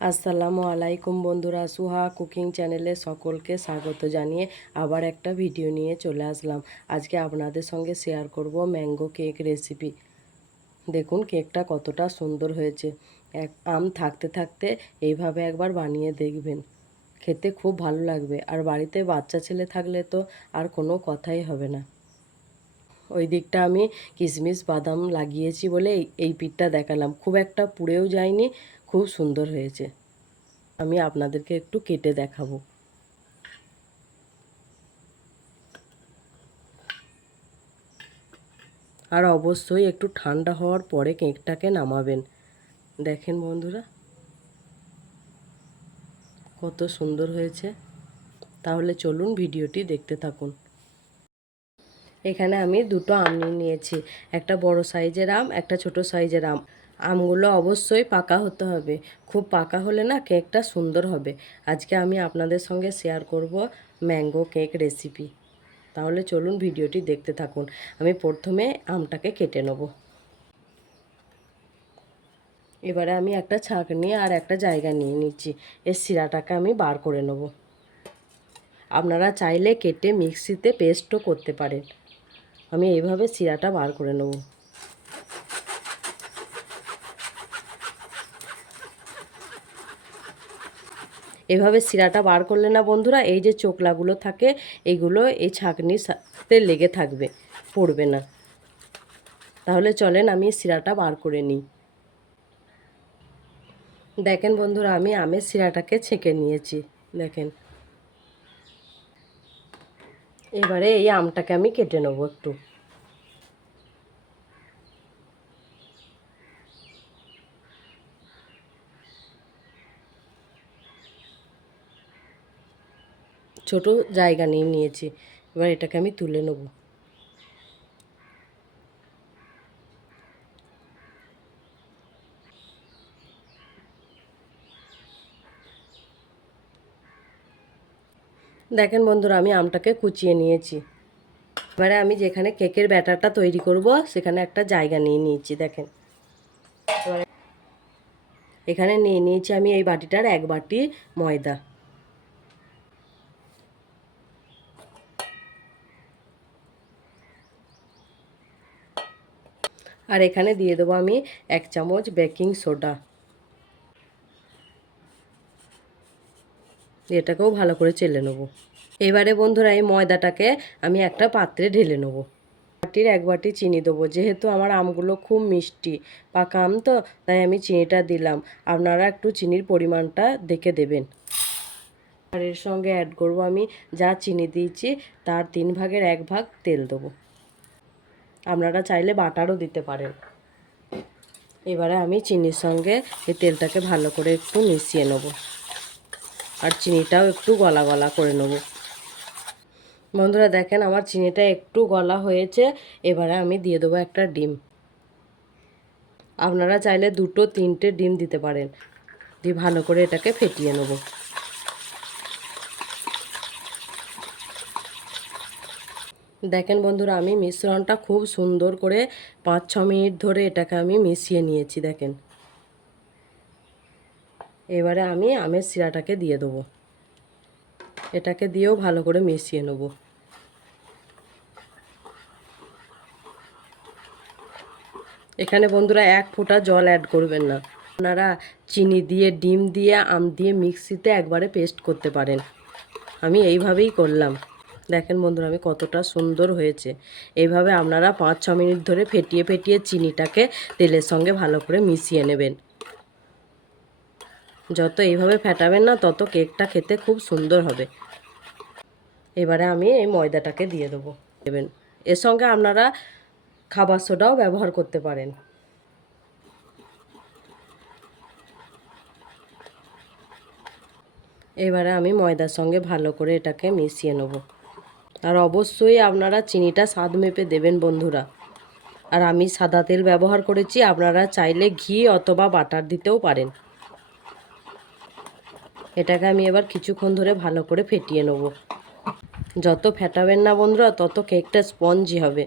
আসসালামু আলাইকুম বন্ধুরা, সুহা কুকিং চ্যানেলে সকলকে স্বাগত জানিয়ে আবার একটা ভিডিও নিয়ে চলে আসলাম। আজকে আপনাদের সঙ্গে শেয়ার করব ম্যাঙ্গো কেক রেসিপি। দেখুন, কেকটা কতটা সুন্দর হয়েছে। এক, আম থাকতে থাকতে এইভাবে একবার বানিয়ে দেখবেন। খেতে খুব ভালো লাগবে। আর বাড়িতে বাচ্চা ছেলে থাকলে তো আর কোনো কথাই হবে না। ওই দিকটা আমি কিশমিশ বাদাম লাগিয়েছি বলে এই- পিঠটা দেখালাম। খুব একটা পুড়েও যায়নি খুব সুন্দর হয়েছে। আমি আপনাদেরকে একটু কেটে দেখাবো। আর অবশ্যই একটু ঠান্ডা হওয়ার পরে কেকটাকে নামাবেন। দেখেন বন্ধুরা, কত সুন্দর হয়েছে। তাহলে চলুন ভিডিওটি দেখতে থাকুন। এখানে আমি দুটো আম নিয়েছি। একটা বড় সাইজের আম, একটা ছোট সাইজের আম। আমগুলো অবশ্যই পাকা হতে হবে। খুব পাকা হলে না কেকটা সুন্দর হবে। আজকে আমি আপনাদের সঙ্গে শেয়ার করব ম্যাঙ্গো কেক রেসিপি তাহলে চলুন ভিডিওটি দেখতে থাকুন। আমি প্রথমে আমটাকে কেটে নেব। এবারে আমি একটা ছাঁক নিয়ে আর একটা জায়গা নিয়ে নিচ্ছি। এর শিরাটাকে আমি বার করে নেব। আপনারা চাইলে কেটে মিক্সিতে পেস্টও করতে পারেন। আমি এইভাবে শিরাটা বার করে নেব। এভাবে শিরাটা বার করলে না বন্ধুরা, এই যে চোকলাগুলো থাকে এইগুলো এই ছাঁকনির সাথে লেগে থাকবে, পড়বে না। তাহলে চলেন আমি শিরাটা বার করে নিই। দেখেন বন্ধুরা, আমি আমের শিরাটাকে ছেঁকে নিয়েছি, দেখেন। এবারে এই আমটাকে আমি কেটে নেব একটু। ছোট জায়গা নিয়ে নিয়েছি। এবার এটাকে আমি তুলে নেব। দেখেন বন্ধুরা, আমি আমটাকে কুচিয়ে নিয়েছি। এবারে আমি যেখানে কেকের ব্যাটারটা তৈরি করব, সেখানে একটা জায়গা নিয়ে নিয়েছি, দেখেন। এখানে নিয়ে নিয়েছি আমি এই বাটিটার এক বাটি ময়দা। আর এখানে দিয়ে দেবো আমি এক চামচ বেকিং সোডা। এটাকেও ভালো করে চেলে নেব। এবারে বন্ধুরা এই ময়দাটাকে আমি একটা পাত্রে ঢেলে নেব। বাটির এক বাটি চিনি দেবো, যেহেতু আমার আমগুলো খুব মিষ্টি, পাকা আম তো, তাই আমি চিনিটা দিলাম। আপনারা একটু চিনির পরিমাণটা দেখে দেবেন। আর এর সঙ্গে অ্যাড করব আমি যা চিনি দিয়েছি, তার তিন ভাগের এক ভাগ তেল দেবো। আপনারা চাইলে বাটারও দিতে পারেন। এবারে আমি চিনির সঙ্গে এই তেলটাকে ভালো করে একটু মিশিয়ে নেব। আর চিনিটাও একটু গলা গলা করে নেব। বন্ধুরা দেখেন আমার চিনিটা একটু গলা হয়েছে, এবারে আমি দিয়ে দেবো একটা ডিম। আপনারা চাইলে দুটো, তিনটে ডিম দিতে পারেন। দিয়ে ভালো করে এটাকে ফেটিয়ে নেব। দেখেন বন্ধুরা, আমি মিশ্রণটা খুব সুন্দর করে পাঁচ ছ মিনিট ধরে এটাকে আমি মিশিয়ে নিয়েছি, দেখেন। এবারে আমি আমের শিরাটাকে দিয়ে দেবো। এটাকে দিয়েও ভালো করে মিশিয়ে নেব। এখানে বন্ধুরা, এক ফোঁটা জল অ্যাড করবেন না। আপনারা চিনি দিয়ে, ডিম দিয়ে, আম দিয়ে মিক্সিতে একবারে পেস্ট করতে পারেন। আমি এইভাবেই করলাম। দেখেন বন্ধুরা আমি কতটা সুন্দর হয়েছে। এইভাবে আপনারা পাঁচ ছ মিনিট ধরে ফেটিয়ে ফেটিয়ে চিনিটাকে তেলের সঙ্গে ভালো করে মিশিয়ে নেবেন। যত এইভাবে ফেটাবেন না, তত কেকটা খেতে খুব সুন্দর হবে। এবারে আমি এই ময়দাটাকে দিয়ে দেবো। দেবেন এর সঙ্গে আপনারা খাবার সোডাও ব্যবহার করতে পারেন। এবারে আমি ময়দার সঙ্গে ভালো করে এটাকে মিশিয়ে নেব। আর অবশ্যই আপনারা চিনিটা স্বাদ মেপে দেবেন বন্ধুরা। আর আমি সাদা তেল ব্যবহার করেছি, আপনারা চাইলে ঘি অথবা বাটার দিতেও পারেন। এটাকে আমি এবার কিছুক্ষণ ধরে ভালো করে ফেটিয়ে নেব। যত ফেটাবেন না বন্ধুরা, তত কেকটা স্পঞ্জি হবে।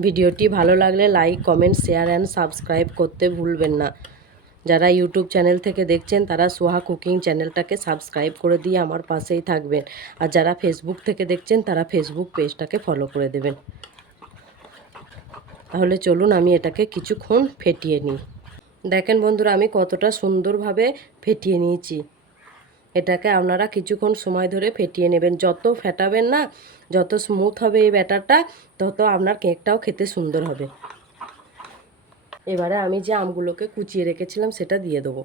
ভিডিওটি ভালো লাগলে like, comment, share, and subscribe করতে ভুলবেন না। যারা ইউটিউব চ্যানেল থেকে দেখছেন, তারা সোহা কুকিং চ্যানেলটাকে সাবস্ক্রাইব করে দিয়ে আমার পাশেই থাকবেন। আর যারা ফেসবুক থেকে দেখছেন, তারা ফেসবুক পেজটাকে ফলো করে দেবেন। তাহলে চলুন আমি এটাকে কিছুক্ষণ ফেটিয়ে নিই। দেখেন বন্ধুরা, আমি কতটা সুন্দরভাবে ফেটিয়ে নিয়েছি। এটাকে আপনারা কিছুক্ষণ সময় ধরে ফেটিয়ে নেবেন। যত ফেটাবেন না, যত স্মুথ হবে এই ব্যাটারটা, তত আপনার কেকটাও খেতে সুন্দর হবে। এবারে আমি যে আমগুলোকে কুচিয়ে রেখেছিলাম সেটা দিয়ে দেবো।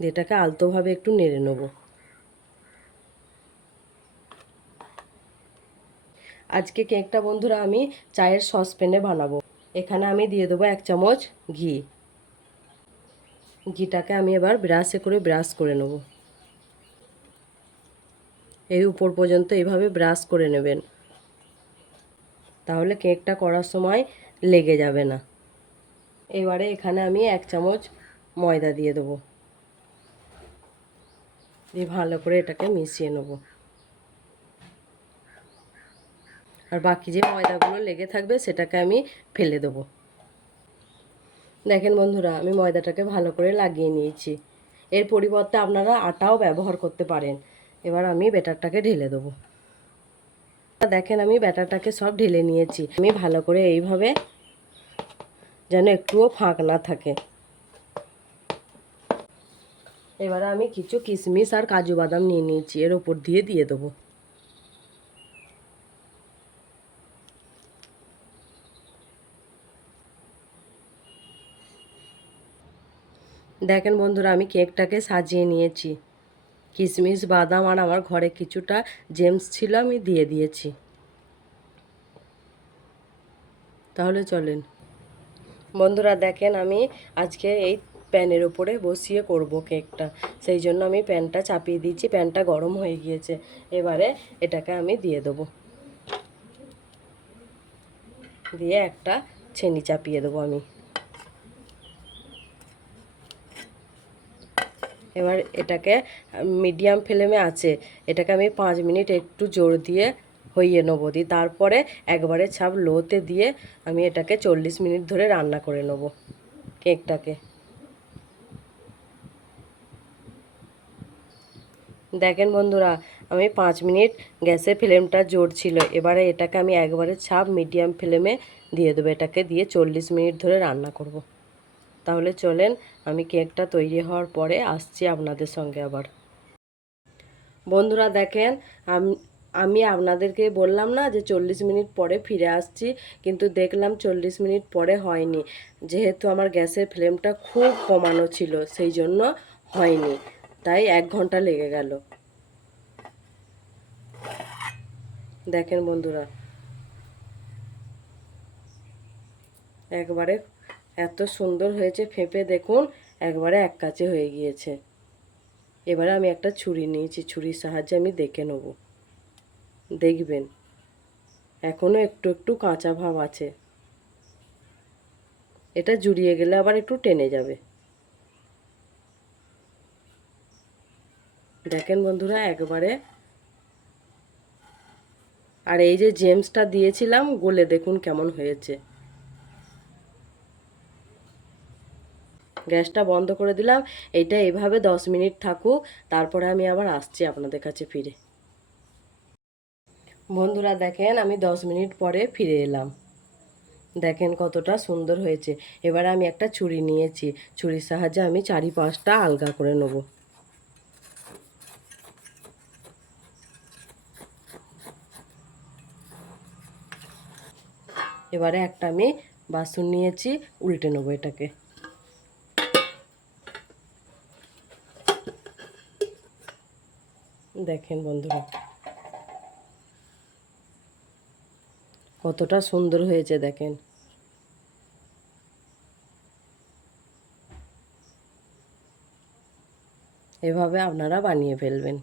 এটাকে আলতোভাবে একটু নেড়ে নেব। আজকে কেকটা বন্ধুরা আমি চায়ের সসপ্যানে বানাবো। এখানে আমি দিয়ে দেবো এক চামচ ঘি। ঘিটাকে আমি এবার ব্রাশে করে ব্রাশ করে নেব। এই উপর পর্যন্ত এইভাবে ব্রাশ করে নেবেন। তাহলে কেকটা করার সময় লেগে যাবে না। এবারে এখানে আমি এক চামচ ময়দা দিয়ে দেবো। দিয়ে ভালো করে এটাকে মিশিয়ে নেব। আর বাকি যে ময়দাগুলো লেগে থাকবে সেটাকে আমি ফেলে দেবো। দেখেন বন্ধুরা, আমি ময়দাটাকে ভালো করে লাগিয়ে নিয়েছি। এর পরিবর্তে আপনারা আটাও ব্যবহার করতে পারেন। এবার আমি ব্যাটারটাকে ঢেলে দেবো। দেখেন আমি ব্যাটারটাকে সব ঢেলে নিয়েছি। আমি ভালো করে এইভাবে যেন একটুও ফাঁক না থাকে। এবারে আমি কিছু কিশমিশ আর কাজু বাদাম নিয়ে নিয়েছি, এর ওপর দিয়ে দিয়ে দেবো। দেখেন বন্ধুরা, আমি কেকটাকে সাজিয়ে নিয়েছি। কিশমিশ বাদাম আর আমার ঘরে কিছুটা জেমস ছিল, আমি দিয়ে দিয়েছি। তাহলে চলেন। বন্ধুরা, দেখেন আমি আজকে এই প্যানের ওপরে বসিয়ে করব কেকটা। সেই জন্য আমি প্যানটা চাপিয়ে দিয়েছি প্যানটা গরম হয়ে গিয়েছে। এবারে এটাকে আমি দিয়ে দেবো। দিয়ে একটা ছেনি চাপিয়ে দেবো আমি। এবার এটাকে মিডিয়াম ফ্লেমে আছে, এটাকে আমি পাঁচ মিনিট একটু জোর দিয়ে হইয়ে নেব দিই তারপরে একবারে ছাপ লোতে দিয়ে আমি এটাকে চল্লিশ মিনিট ধরে রান্না করে নেব কেকটাকে। দেখেন বন্ধুরা, আমি পাঁচ মিনিট গ্যাসের ফ্লেমটা জোর ছিল। এবারে এটাকে আমি একবারে ছাপ মিডিয়াম ফ্লেমে দিয়ে দেবো। এটাকে দিয়ে চল্লিশ মিনিট ধরে রান্না করব। তাহলে চলেন, আমি কেকটা তৈরি হওয়ার পরে আসছি আপনাদের সঙ্গে আবার। বন্ধুরা দেখেন আমি আপনাদেরকে বললাম না যে চল্লিশ মিনিট পরে ফিরে আসছি, কিন্তু দেখলাম চল্লিশ মিনিট পরে হয়নি। যেহেতু আমার গ্যাসের ফ্লেমটা খুব কমানো ছিল, সেই জন্য হয়নি। তাই এক ঘণ্টা লেগে গেল। দেখেন বন্ধুরা, একবারে এত সুন্দর হয়েছে ফেঁপে, দেখুন, একবারে এক কাছে হয়ে গিয়েছে। এবারে আমি একটা ছুরি নিয়েছি, ছুরির সাহায্যে আমি দেখে নেব। দেখবেন। এখনও একটু একটু কাঁচা ভাব আছে। এটা জুড়িয়ে গেলে আবার একটু টেনে যাবে। দেখেন বন্ধুরা, একবারে। আর এই যে জেমসটা দিয়েছিলাম, গোলে দেখুন কেমন হয়েছে। গ্যাসটা বন্ধ করে দিলাম। এটা এভাবে দশ মিনিট থাকুক, তারপরে আমি আবার আসছি আপনাদের কাছে ফিরে। বন্ধুরা দেখেন, আমি দশ মিনিট পরে ফিরে এলাম। দেখেন কতটা সুন্দর হয়েছে। এবার আমি একটা ছুরি নিয়েছি। ছুরির সাহায্যে আমি চারি পাঁচটা আলগা করে নেব। এবারে একটা আমি বাসন নিয়েছি, উল্টে নেব এটাকে। দেখেন বন্ধুরা কতটা সুন্দর হয়েছে দেখেন। এভাবে আপনারা বানিয়ে ফেলবেন।